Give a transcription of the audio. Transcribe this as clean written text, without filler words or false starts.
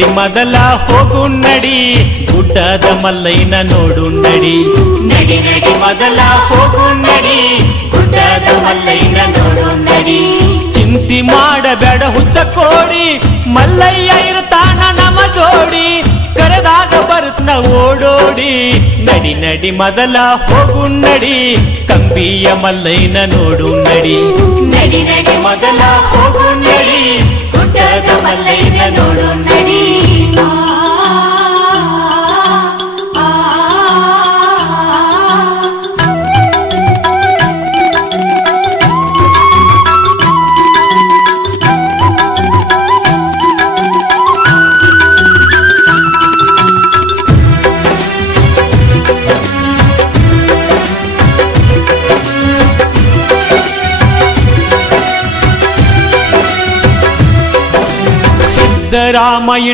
ಮೊದಲ ಹೋಗು ನಡಿ ಗುಡ್ಡದ ಮಲ್ಲಯ್ಯನ ನೋಡು ನಡಿ ನಡಿ ನಡಿ ಮೊದಲ ಹೋಗು ನಡಿ ಗುಡ್ಡದ ಮಲ್ಲಯ್ಯನ ನೋಡು ನಡಿ ಚಿಂತಿ ಮಾಡಬೇಡ ಹುಚ್ಚ ಕೋಡಿ ಮಲ್ಲಯ್ಯ ಇರ್ತಾನ ನಮ ಜೋಡಿ ಕರೆದಾಗ ಬರುತ್ತ ಓಡೋಡಿ ನಡಿ ನಡಿ ಮೊದಲ ಹೋಗು ನಡಿ ಕಂಬಿಯ ಮಲ್ಲಯ್ಯನ ನೋಡು ನಡಿ ನಡಿ ನಡಿ ಮೊದಲ ಹೋಗು ನಡಿ ಗುಡ್ಡದ ಮಲ್ಲಯ್ಯನ ನೋಡು ನಡಿ ಸಿದ್ದರಾಮಯ್ಯ